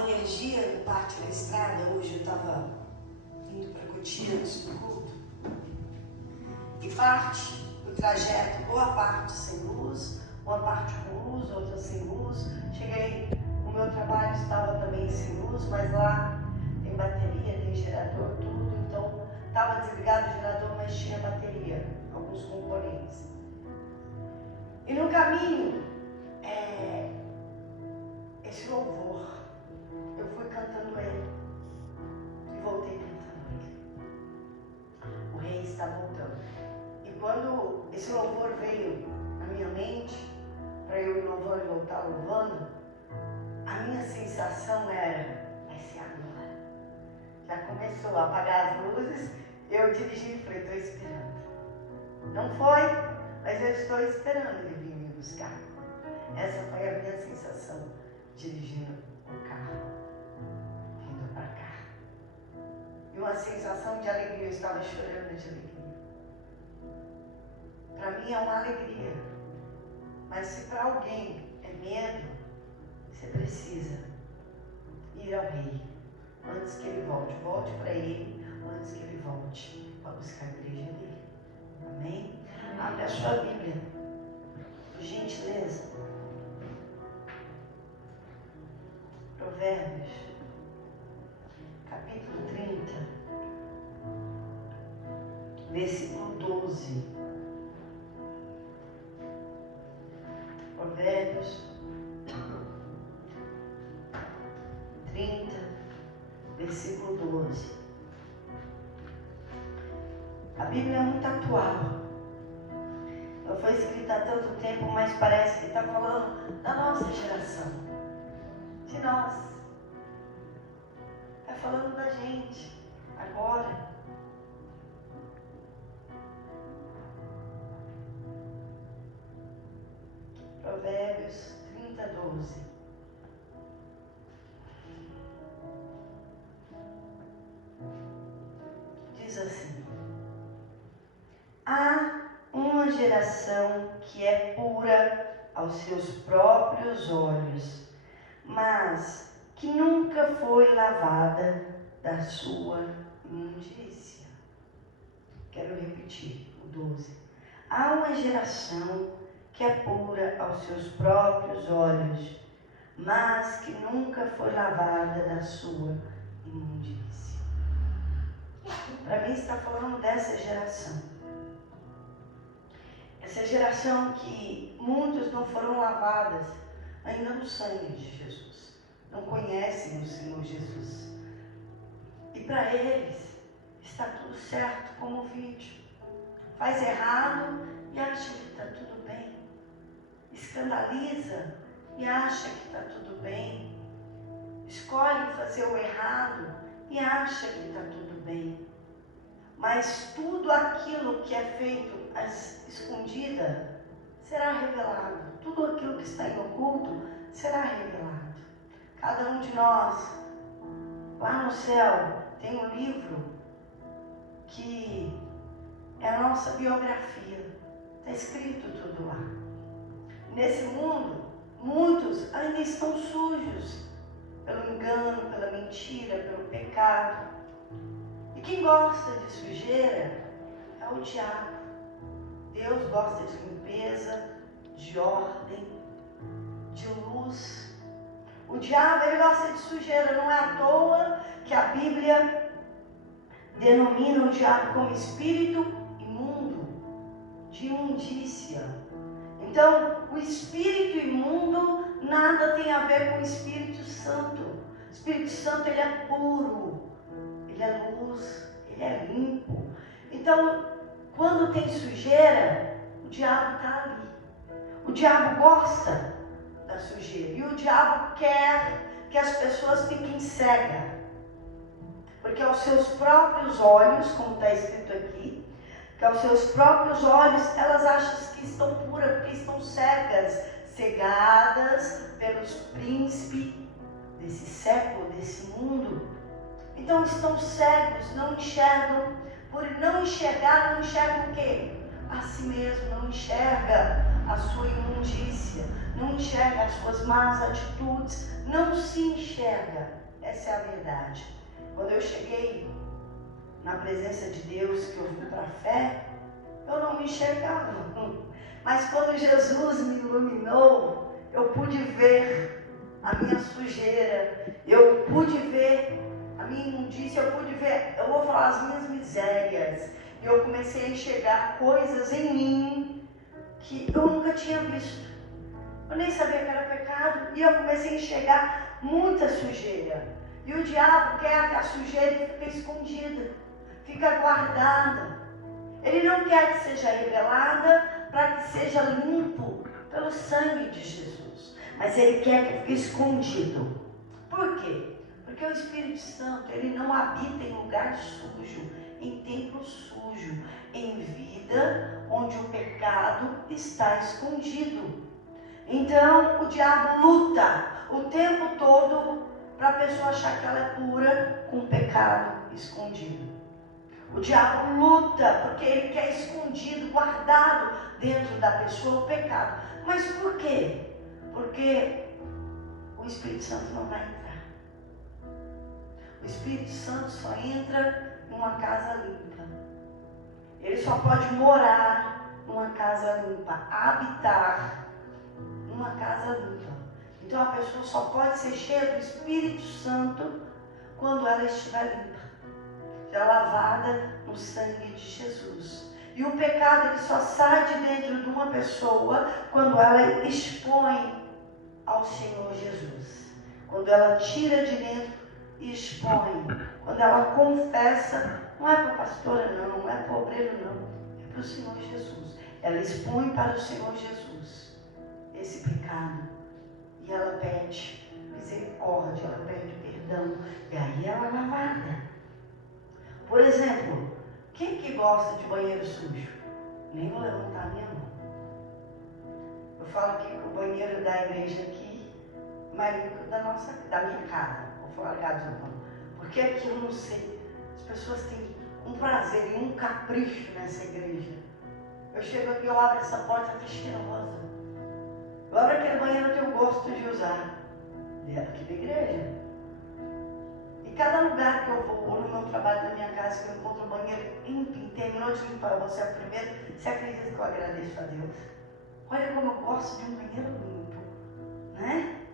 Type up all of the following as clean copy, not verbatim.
energia no pátio da estrada. Hoje eu estava indo para Cotia antes do culto. E parte do trajeto, boa parte sem luz, uma parte com luz, outra sem luz. Cheguei, o meu trabalho estava também sem luz, mas lá tem bateria, tem gerador, tudo. Então estava desligado o gerador, mas tinha bateria, alguns componentes. E no caminho, esse louvor, eu fui cantando ele e voltei cantando ele. O rei está voltando. E quando esse louvor veio na minha mente, para eu ir louvando e voltar louvando, a minha sensação era, vai ser agora. Já começou a apagar as luzes, eu dirigi e falei, estou esperando. Não foi, mas eu estou esperando ele vir me buscar. Essa foi a minha sensação dirigindo o carro, vindo para cá. E uma sensação de alegria, eu estava chorando de alegria. Para mim é uma alegria, mas se para alguém é medo, você precisa ir ao rei antes que ele volte. Volte para ele antes que ele volte para buscar a igreja dele. Amém? Abre a sua Bíblia, por gentileza. Provérbios, capítulo 30, versículo 12. Provérbios 30, versículo 12. A Bíblia é muito atual. Não foi escrita há tanto tempo, mas parece que está falando da nossa geração. De nós. Está falando da gente. Agora. Provérbios 30, 12. Diz assim: há uma geração que é pura aos seus próprios olhos, mas que nunca foi lavada da sua imundícia. Quero repetir o 12. Há uma geração que é pura aos seus próprios olhos, mas que nunca foi lavada da sua imundícia. Para mim está falando dessa geração. Essa geração que muitos não foram lavadas ainda no sangue de Jesus. Não conhecem o Senhor Jesus. E para eles está tudo certo como o vídeo. Faz errado e acha que está tudo bem. Escandaliza e acha que está tudo bem. Escolhe fazer o errado e acha que está tudo bem. Mas tudo aquilo que é feito escondida será revelado. Tudo aquilo que está em oculto será revelado. Cada um de nós, lá no céu, tem um livro que é a nossa biografia. Está escrito tudo lá. Nesse mundo, muitos ainda estão sujos pelo engano, pela mentira, pelo pecado. E quem gosta de sujeira é o diabo. Deus gosta de limpeza, de ordem, de luz. O diabo, ele gosta de sujeira. Não é à toa que a Bíblia denomina o diabo como espírito imundo, de imundícia. Então, o espírito imundo nada tem a ver com o Espírito Santo. O Espírito Santo, ele é puro, ele é luz, ele é limpo. Então, quando tem sujeira, o diabo está ali. O diabo gosta da sujeira. E o diabo quer que as pessoas fiquem cegas. Porque aos seus próprios olhos, como está escrito aqui, que aos seus próprios olhos elas acham que estão puras, porque estão cegas, cegadas pelos príncipes desse século, desse mundo. Então estão cegos, não enxergam. Por não enxergar, não enxergam o quê? A si mesmo, não enxerga a sua imundícia, não enxerga as suas más atitudes, não se enxerga. Essa é a verdade. Quando eu cheguei na presença de Deus, que eu vim para a fé, eu não me enxergava. Mas quando Jesus me iluminou, eu pude ver a minha sujeira, eu pude ver a minha imundícia, eu pude ver, eu vou falar, as minhas misérias. E eu comecei a enxergar coisas em mim que eu nunca tinha visto. Eu nem sabia que era pecado, e eu comecei a enxergar muita sujeira. E o diabo quer que a sujeira fique escondida, fica guardada. Ele não quer que seja revelada para que seja limpo pelo sangue de Jesus. Mas ele quer que fique escondido. Por quê? Porque o Espírito Santo, ele não habita em lugar sujo, em templo sujo, em vida onde o pecado está escondido. Então o diabo luta o tempo todo para a pessoa achar que ela é pura com o pecado escondido. O diabo luta porque ele quer escondido, guardado dentro da pessoa o pecado. Mas por quê? Porque o Espírito Santo não vai entrar. O Espírito Santo só entra numa casa limpa. Ele só pode morar numa casa limpa, habitar numa casa limpa. Então a pessoa só pode ser cheia do Espírito Santo quando ela estiver limpa, já lavada no sangue de Jesus. E o pecado, ele só sai de dentro de uma pessoa quando ela expõe ao Senhor Jesus. Quando ela tira de dentro e expõe. Quando ela confessa, não é para a pastora não, não é para o obreiro não, é para o Senhor Jesus. Ela expõe para o Senhor Jesus esse pecado. E ela pede misericórdia, ela pede perdão. E aí ela é lavada. Por exemplo, quem que gosta de banheiro sujo? Nem vou levantar a minha mão. Eu falo aqui que o banheiro da igreja aqui é mais limpo da minha casa. Vou falar ligado não. Porque aqui eu não sei. As pessoas têm um prazer e um capricho nessa igreja. Eu chego aqui, eu abro essa porta, está cheirosa. Eu abro aquele banheiro que eu gosto de usar. Aqui da igreja. E cada lugar que eu vou, ou no meu trabalho, na minha casa, que eu encontro um banheiro limpo, terminou de limpar você é o primeiro, você acredita que eu agradeço a Deus? Olha como eu gosto de um banheiro limpo, né?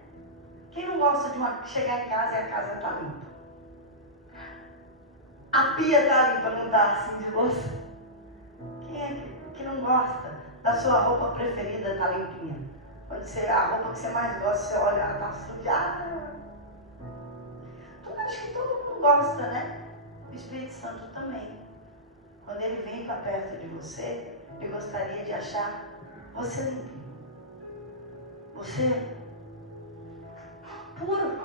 Quem não gosta de chegar em casa e a casa está limpa? A pia está limpa, não está assim de louça? Quem é que não gosta da sua roupa preferida estar limpinha? Quando a roupa que você mais gosta, você olha, ela está sujada. Acho que todo mundo gosta, né? O Espírito Santo também. Quando ele vem para perto de você, ele gostaria de achar você limpo. Você puro.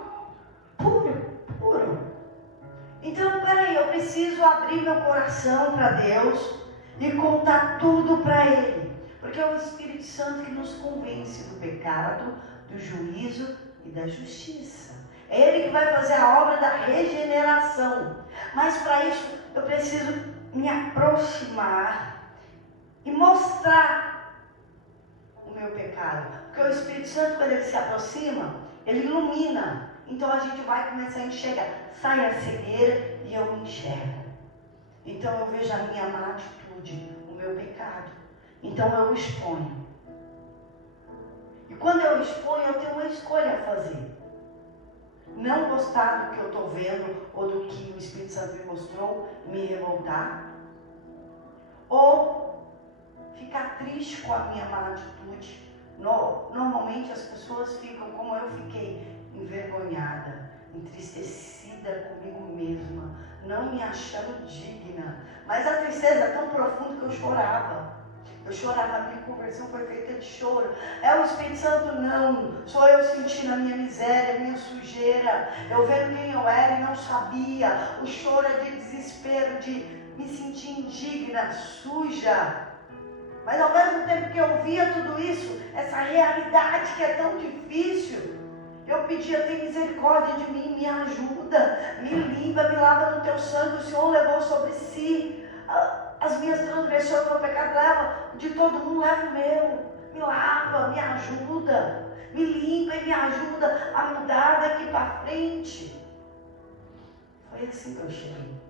Então, peraí, eu preciso abrir meu coração para Deus e contar tudo para Ele. Porque é o Espírito Santo que nos convence do pecado, do juízo e da justiça. É Ele que vai fazer a obra da regeneração. Mas para isso eu preciso me aproximar e mostrar o meu pecado. Porque o Espírito Santo, quando ele se aproxima, ele ilumina. Então a gente vai começar a enxergar. Sai a cegueira e eu enxergo. Então eu vejo a minha má atitude, o meu pecado. Então eu exponho. E quando eu exponho, eu tenho uma escolha a fazer. Não gostar do que eu estou vendo ou do que o Espírito Santo me mostrou, me revoltar. Ou ficar triste com a minha má atitude. Normalmente as pessoas ficam como eu fiquei, envergonhada, entristecida comigo mesma, não me achando digna. Mas a tristeza é tão profunda que eu chorava. A minha conversão foi feita de choro. É o Espírito Santo? Não. Sou eu sentindo a minha miséria, a minha sujeira. Eu vendo quem eu era e não sabia. O choro é de desespero, de me sentir indigna, suja. Mas ao mesmo tempo que eu via tudo isso, essa realidade que é tão difícil, eu pedia, tem misericórdia de mim, me ajuda, me limpa, me lava no teu sangue. O Senhor levou sobre si as minhas transgressões, o meu pecado, leva de todo mundo, leva o meu, me lava, me ajuda. me limpa e me ajuda a mudar daqui para frente. Foi assim que eu cheguei,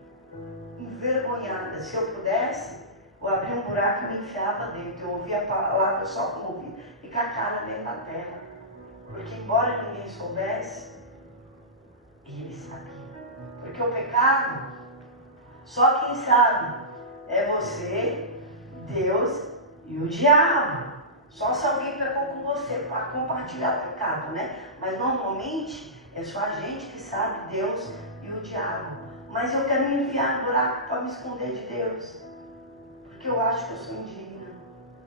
envergonhada. Se eu pudesse, eu abria um buraco e me enfiava dentro. Eu ouvia a palavra só com ouvir, e com a cara dentro da terra. Porque embora ninguém soubesse, ele sabia. Porque o pecado, só quem sabe é você, Deus e o diabo. Só se alguém pecou com você para compartilhar o pecado, né? Mas normalmente é só a gente que sabe, Deus e o diabo. Mas eu quero me enfiar no buraco para me esconder de Deus. Porque eu acho que eu sou indigna,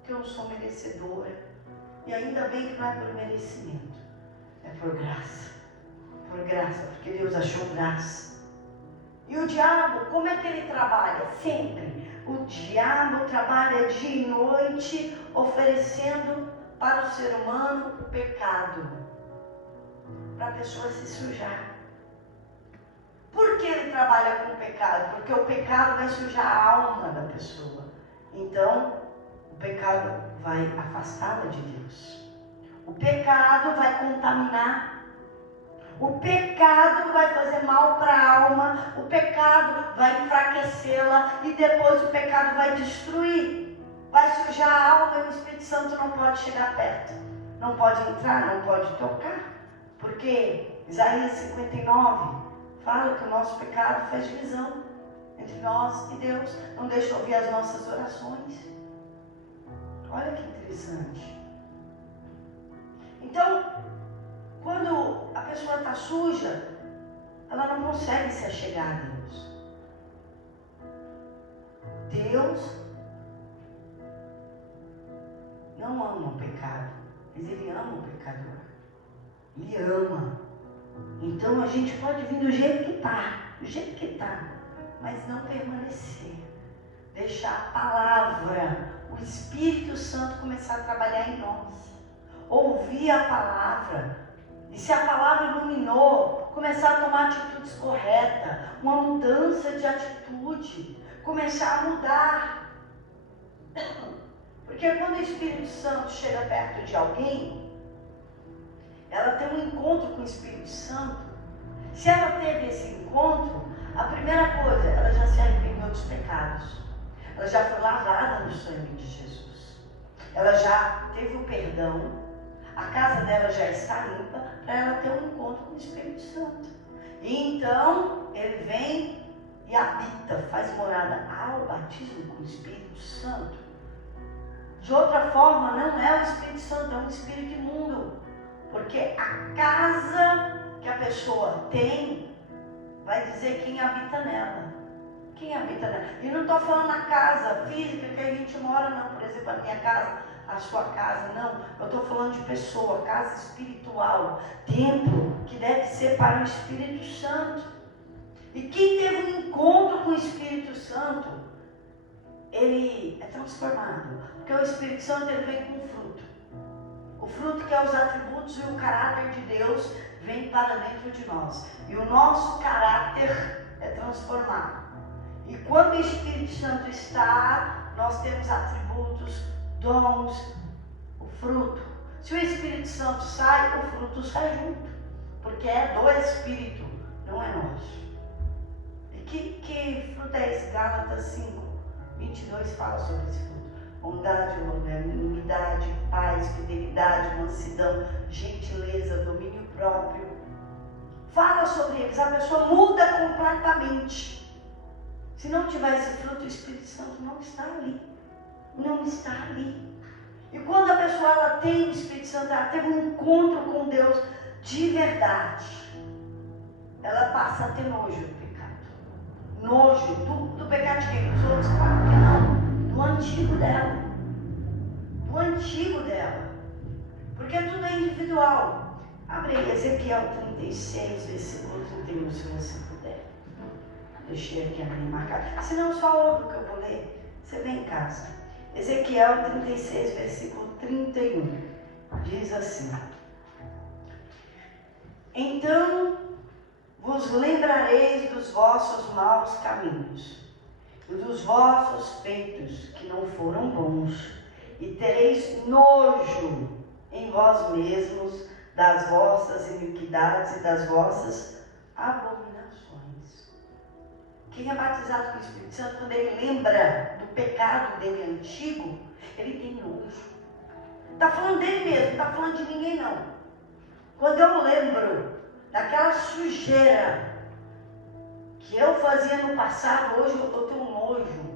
que eu não sou merecedora. E ainda bem que não é por merecimento, é por graça. Por graça, porque Deus achou graça. E o diabo, como é que ele trabalha? Sempre. O diabo trabalha dia e noite, oferecendo para o ser humano o pecado, para a pessoa se sujar. Por que ele trabalha com o pecado? Porque o pecado vai sujar a alma da pessoa. Então, o pecado vai afastá-la de Deus. O pecado vai contaminar. O pecado vai fazer mal para a alma, o pecado vai enfraquecê-la e depois o pecado vai destruir, vai sujar a alma e o Espírito Santo não pode chegar perto, não pode entrar, não pode tocar, porque Isaías 59 fala que o nosso pecado faz divisão entre nós e Deus, não deixa ouvir as nossas orações. Olha que interessante. Então, quando a pessoa está suja, ela não consegue se achegar a Deus. Deus não ama o pecado, mas Ele ama o pecador. Ele ama. Então a gente pode vir do jeito que está, mas não permanecer. Deixar a palavra, o Espírito Santo começar a trabalhar em nós. Ouvir a palavra. E se a palavra iluminou, começar a tomar atitudes corretas, uma mudança de atitude, começar a mudar. Porque quando o Espírito Santo chega perto de alguém, ela tem um encontro com o Espírito Santo. Se ela teve esse encontro, a primeira coisa, ela já se arrependeu dos pecados. Ela já foi lavada no sangue de Jesus. Ela já teve o perdão. A casa dela já está limpa para ela ter um encontro com o Espírito Santo. E então ele vem e habita, faz morada ao batismo com o Espírito Santo. De outra forma, não é o Espírito Santo, é um espírito imundo. Porque a casa que a pessoa tem vai dizer quem habita nela. Quem habita nela. E não estou falando na casa física que a gente mora, não. Por exemplo, a minha casa, a sua casa, não. Eu estou falando de pessoa, casa espiritual, templo que deve ser para o Espírito Santo. E quem teve um encontro com o Espírito Santo, ele é transformado. Porque o Espírito Santo ele vem com fruto. O fruto que é os atributos e o caráter de Deus vem para dentro de nós. E o nosso caráter é transformado. E quando o Espírito Santo está, nós temos atributos, dons, o fruto. Se o Espírito Santo sai, o fruto sai junto. Porque é do Espírito, não é nosso. E que fruto é esse? Gálatas 5, 22 fala sobre esse fruto. Bondade, longanimidade, paz, fidelidade, mansidão, gentileza, domínio próprio. Fala sobre eles, a pessoa muda completamente. Se não tiver esse fruto, o Espírito Santo não está ali. Não está ali. E quando a pessoa ela tem o Espírito Santo, ela teve um encontro com Deus de verdade, ela passa a ter nojo do pecado. Nojo do pecado de quem? Dos outros? Claro que não. Do antigo dela. Do antigo dela. Porque tudo é individual. Abre aí Ezequiel 36, versículo 31, se você puder. Deixei aqui a minha marcada. Se não, só ouve o que eu vou ler. Você vem em casa. Ezequiel 36, versículo 31. Diz assim: então vos lembrareis dos vossos maus caminhos e dos vossos feitos que não foram bons, e tereis nojo em vós mesmos das vossas iniquidades e das vossas abominações. Quem é batizado com o Espírito Santo, quando ele lembra do pecado dele antigo, ele tem nojo. Está falando dele mesmo, não está falando de ninguém não. Quando eu lembro daquela sujeira que eu fazia no passado, hoje eu tenho nojo.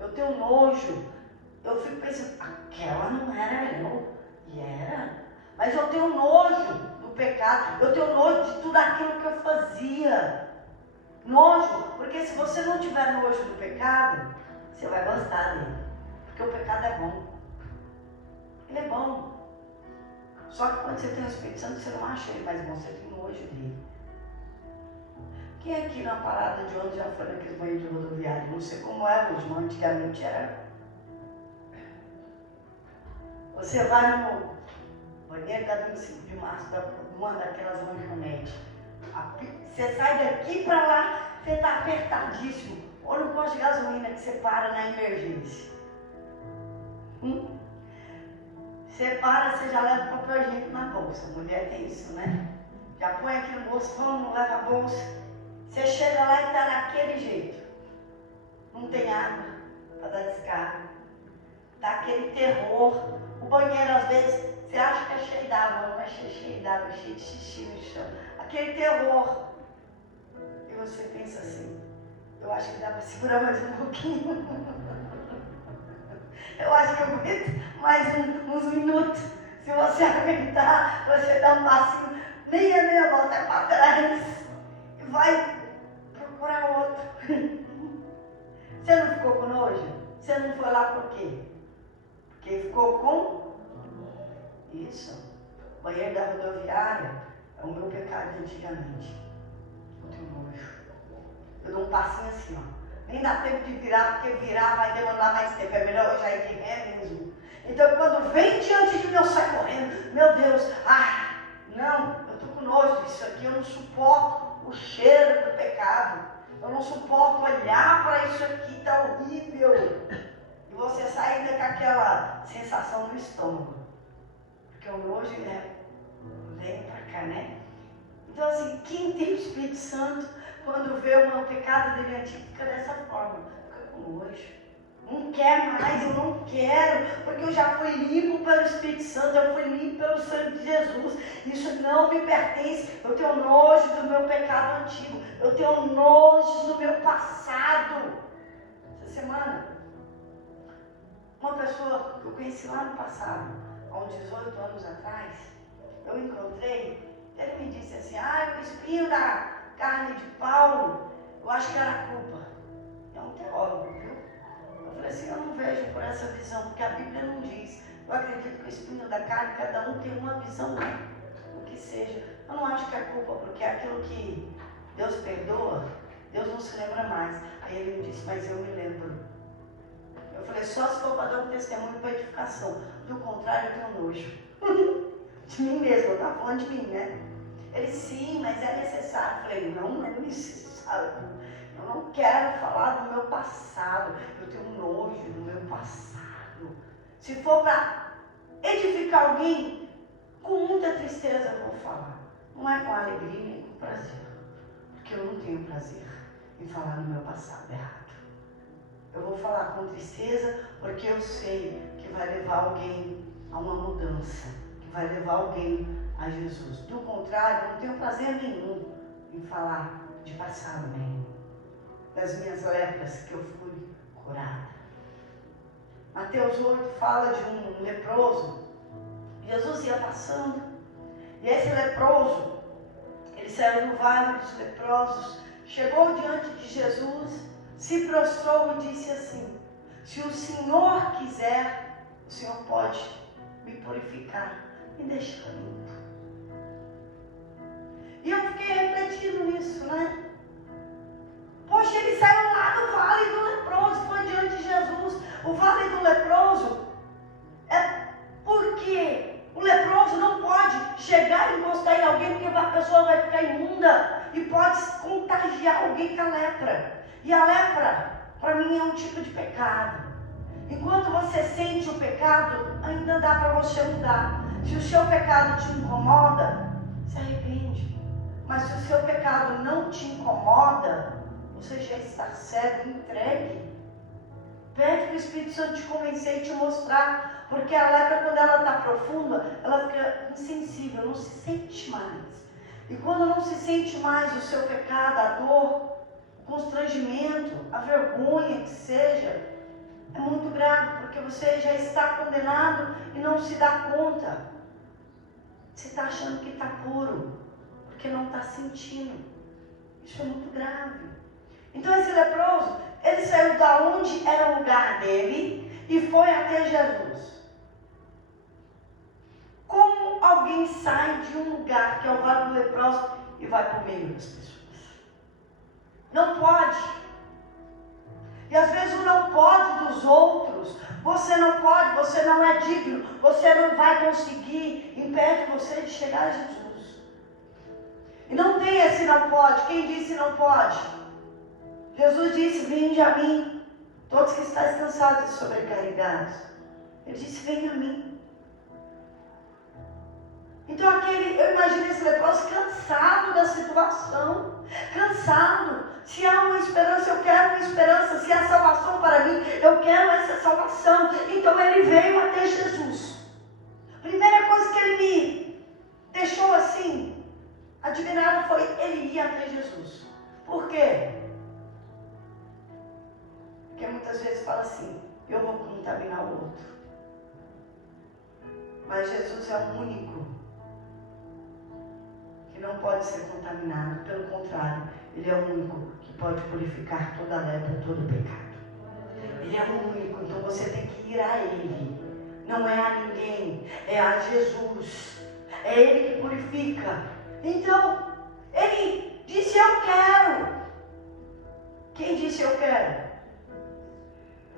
Eu tenho nojo. Eu fico pensando, aquela não era eu. E era. Mas eu tenho nojo do pecado. Eu tenho nojo de tudo aquilo que eu fazia. Nojo. Porque se você não tiver nojo do pecado, você vai gostar dele. Porque o pecado é bom. Ele é bom. Só que quando você tem o Espírito Santo, você não acha ele mais bom, você tem nojo dele. Quem aqui na parada de ônibus já foi naqueles banheiros de rodoviário? Não sei como é hoje, mas antigamente era. Você vai no banheiro da 25 de março, uma daquelas lanchonetes. Você sai daqui para lá, você está apertadíssimo. Ou no posto de gasolina que você para na emergência. Você para, você já leva o papel higiênico na bolsa. Mulher tem isso, né? Já põe aqui no bolso, não leva a bolsa. Você chega lá e está daquele jeito. Não tem água para dar descarga. Está aquele terror. O banheiro, às vezes, você acha que é cheio d'água, não é cheio d'água, é cheio de xixi no chão. Aquele terror. E você pensa assim, eu acho que dá para segurar mais um pouquinho. Eu acho que eu aguento mais uns minutos. Se você aguentar, você dá um passinho, nem a meia volta é para trás. E vai procurar outro. Você não ficou com nojo? Você não foi lá por quê? Porque ficou com isso. O banheiro da rodoviária é o meu pecado de antigamente. Eu tenho nojo. Eu dou um passinho assim, ó. Nem dá tempo de virar, porque virar vai demorar mais tempo. É melhor eu já ir de ré mesmo. Então quando vem diante de mim, eu saio correndo. Meu Deus, não, eu estou com nojo disso aqui, eu não suporto o cheiro do pecado. Eu não suporto olhar para isso aqui, está horrível. E você sai ainda com aquela sensação no estômago. Porque o nojo vem para cá, né? Então assim, quem tem o Espírito Santo, quando vê o meu pecado dele antigo, fica dessa forma. Fica com nojo. Não quer mais, eu não quero, porque eu já fui limpo pelo Espírito Santo, eu fui limpo pelo sangue de Jesus. Isso não me pertence. Eu tenho nojo do meu pecado antigo. Eu tenho nojo do meu passado. Essa semana, uma pessoa que eu conheci lá no passado, há uns 18 anos atrás, eu encontrei, ele me disse assim, o espinho da carne de Paulo, eu acho que era culpa. É um teólogo, viu? Eu falei assim, eu não vejo por essa visão, porque a Bíblia não diz. Eu acredito que o espinho da carne, cada um tem uma visão, o que seja. Eu não acho que é culpa, porque é aquilo que Deus perdoa, Deus não se lembra mais. Aí ele me disse, mas eu me lembro. Eu falei, só se for para dar um testemunho para edificação. Do contrário, eu tenho nojo. De mim mesmo, eu estava falando de mim, né? Ele, sim, mas é necessário. Eu falei, não é necessário. Eu não quero falar do meu passado. Eu tenho nojo do meu passado. Se for para edificar alguém, com muita tristeza eu vou falar. Não é com alegria nem com prazer. Porque eu não tenho prazer em falar do meu passado errado. Eu vou falar com tristeza porque eu sei que vai levar alguém a uma mudança. Que vai levar alguém a Jesus. Do contrário, eu não tenho prazer nenhum em falar de passado nenhum. Das minhas lepras que eu fui curada. Mateus 8 fala de um leproso. Jesus ia passando. E esse leproso, ele saiu no vale dos leprosos, chegou diante de Jesus, se prostrou e disse assim, se o Senhor quiser, o Senhor pode me purificar, me deixar limpo. E eu fiquei refletindo nisso, né? Poxa, ele saiu lá do vale do leproso, foi diante de Jesus. O vale do leproso é porque o leproso não pode chegar e encostar em alguém, porque a pessoa vai ficar imunda e pode contagiar alguém com a lepra. E a lepra, para mim, é um tipo de pecado. Enquanto você sente o pecado, ainda dá para você mudar. Se o seu pecado te incomoda, se arrepende. Mas se o seu pecado não te incomoda, você já está cego, entregue. Pede para o Espírito Santo te convencer e te mostrar. Porque a lepra, quando ela está profunda, ela fica insensível, não se sente mais. E quando não se sente mais o seu pecado, a dor, o constrangimento, a vergonha que seja, é muito grave, porque você já está condenado e não se dá conta. Você está achando que está puro, porque não está sentindo. Isso é muito grave. Então esse leproso, ele saiu da onde era o lugar dele e foi até Jesus. Como alguém sai de um lugar que é o vale do leproso e vai para o meio das pessoas? Não pode. E às vezes o não pode dos outros, você não pode, você não é digno, você não vai conseguir, impede você de chegar a Jesus. E não tem esse não pode. Quem disse não pode? Jesus disse: vinde a mim, todos que estáis cansados e sobrecarregados. Ele disse: venha a mim. Então eu imagino esse leproso cansado da situação, cansado. Se há uma esperança, eu quero uma esperança. Se há salvação para mim, eu quero essa salvação. Então ele veio até Jesus. Primeira coisa que ele me deixou assim, admirado, foi ele ir até Jesus. Por quê? Porque muitas vezes fala assim: eu vou contaminar o outro. Mas Jesus é o único que não pode ser contaminado. Pelo contrário, ele é o único que pode purificar toda a lepra, todo o pecado. Ele é o único, então você tem que ir a ele. Não é a ninguém, é a Jesus. É ele que purifica. Então, ele disse: eu quero. Quem disse eu quero?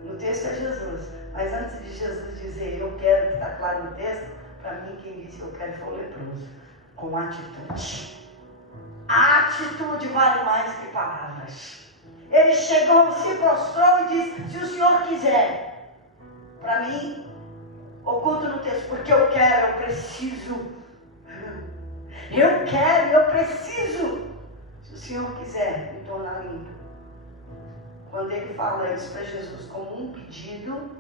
No texto é Jesus. Mas antes de Jesus dizer eu quero, que está claro no texto, para mim quem disse eu quero foi o leproso. Com atitude. A atitude vale mais que palavras. Ele chegou, se prostrou e disse: se o Senhor quiser. Para mim, oculto no texto, porque eu quero, eu preciso. Eu quero, eu preciso. Se o Senhor quiser me tornar limpo. Quando ele fala isso para Jesus como um pedido,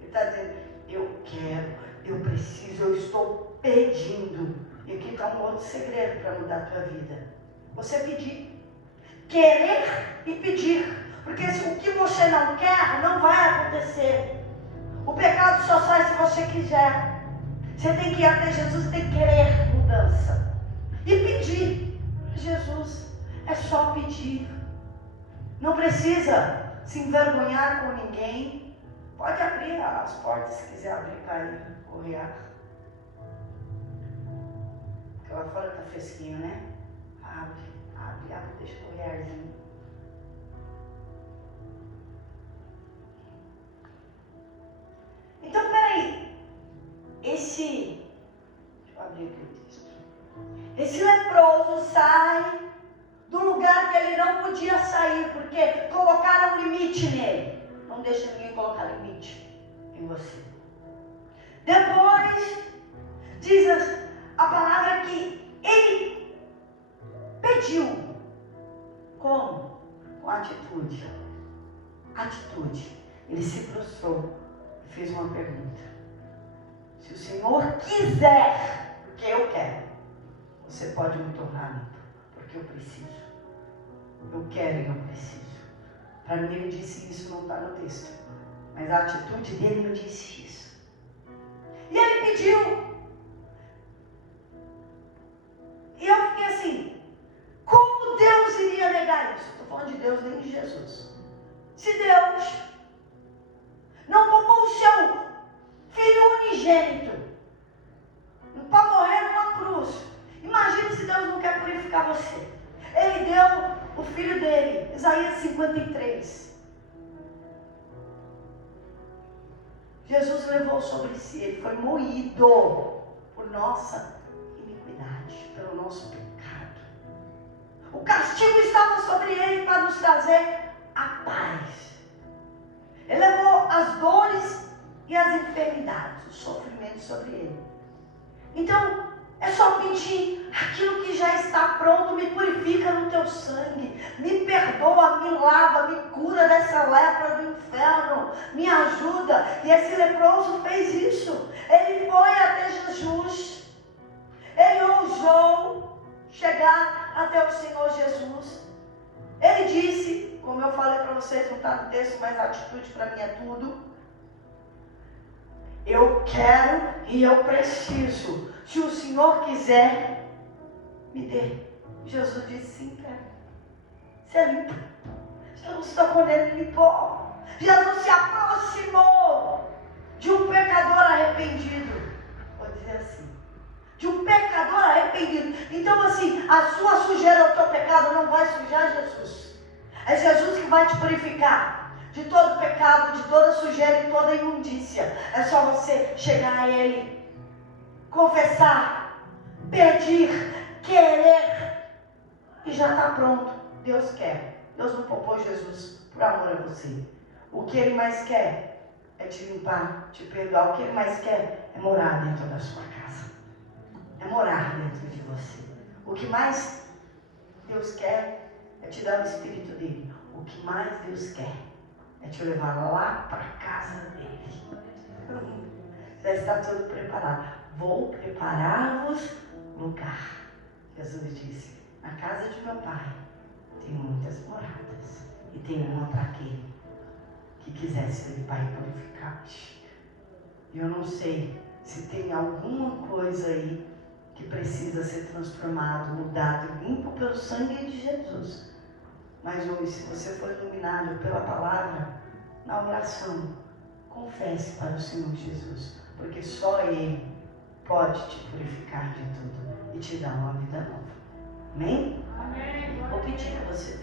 ele está dizendo: eu quero, eu preciso, eu estou pedindo. E aqui está um outro segredo para mudar a tua vida. Você pedir. Querer e pedir. Porque se o que você não quer, não vai acontecer. O pecado só sai se você quiser. Você tem que ir até Jesus, tem que querer mudança. E pedir. Jesus, é só pedir. Não precisa se envergonhar com ninguém. Pode abrir as portas se quiser abrir para ele correr. Porque lá fora está fresquinho, né? Abre, deixa o arzinho. Então, peraí. Deixa eu abrir aqui o texto. Esse leproso sai do lugar que ele não podia sair, porque colocaram limite nele. Não deixa ninguém colocar limite em você. Depois, diz a palavra que ele pediu. Como? Com atitude. Atitude. Ele se prostrou e fez uma pergunta: se o Senhor quiser, porque eu quero, você pode me tornar limpo, porque eu preciso. Eu quero e eu preciso. Para mim ele disse isso, não está no texto, mas a atitude dele me disse isso. E ele pediu. E eu fiquei assim: como Deus iria negar isso? Estou falando de Deus, nem de Jesus. Se Deus não poupou o seu filho unigênito para morrer numa cruz, imagine se Deus não quer purificar você. Ele deu o filho dele, Isaías 53. Jesus levou sobre si, ele foi moído por nossa iniquidade, pelo nosso pecado. O castigo estava sobre ele para nos trazer a paz. Ele levou as dores e as enfermidades, o sofrimento sobre ele. Então, é só pedir aquilo que já está pronto. Me purifica no teu sangue, me perdoa, me lava, me cura dessa lepra do inferno, me ajuda. E esse leproso fez isso. Ele foi até Jesus, ele ousou chegar até o Senhor Jesus. Ele disse, como eu falei para vocês, não está no texto, mas a atitude para mim é tudo. Eu quero e eu preciso. Se o Senhor quiser, me dê. Jesus disse, sim, quero. Você limpa. Jesus tocou nele e limpou. Jesus se aproximou de um pecador arrependido. Vou dizer assim, de um pecador arrependido. Então assim, a sua sujeira, o teu pecado não vai sujar Jesus. É Jesus que vai te purificar de todo pecado, de toda sujeira e toda imundícia. É só você chegar a Ele, confessar, pedir, querer, e já está pronto. Deus quer. Deus não poupou Jesus por amor a você. O que Ele mais quer é te limpar, te perdoar. O que Ele mais quer é morar dentro da sua casa, é morar dentro de você. O que mais Deus quer é te dar o Espírito dele. O que mais Deus quer é te levar lá para a casa dele. Já está tudo preparado. Vou preparar-vos lugar. Jesus disse, na casa de meu Pai tem muitas moradas. E tem uma para aquele que quiser ser Pai purificante. Eu não sei se tem alguma coisa aí que precisa ser transformado, mudado, limpo pelo sangue de Jesus. Mas hoje, se você for iluminado pela palavra, na oração, confesse para o Senhor Jesus, porque só Ele pode te purificar de tudo e te dar uma vida nova. Amém? Amém. Vou pedir que você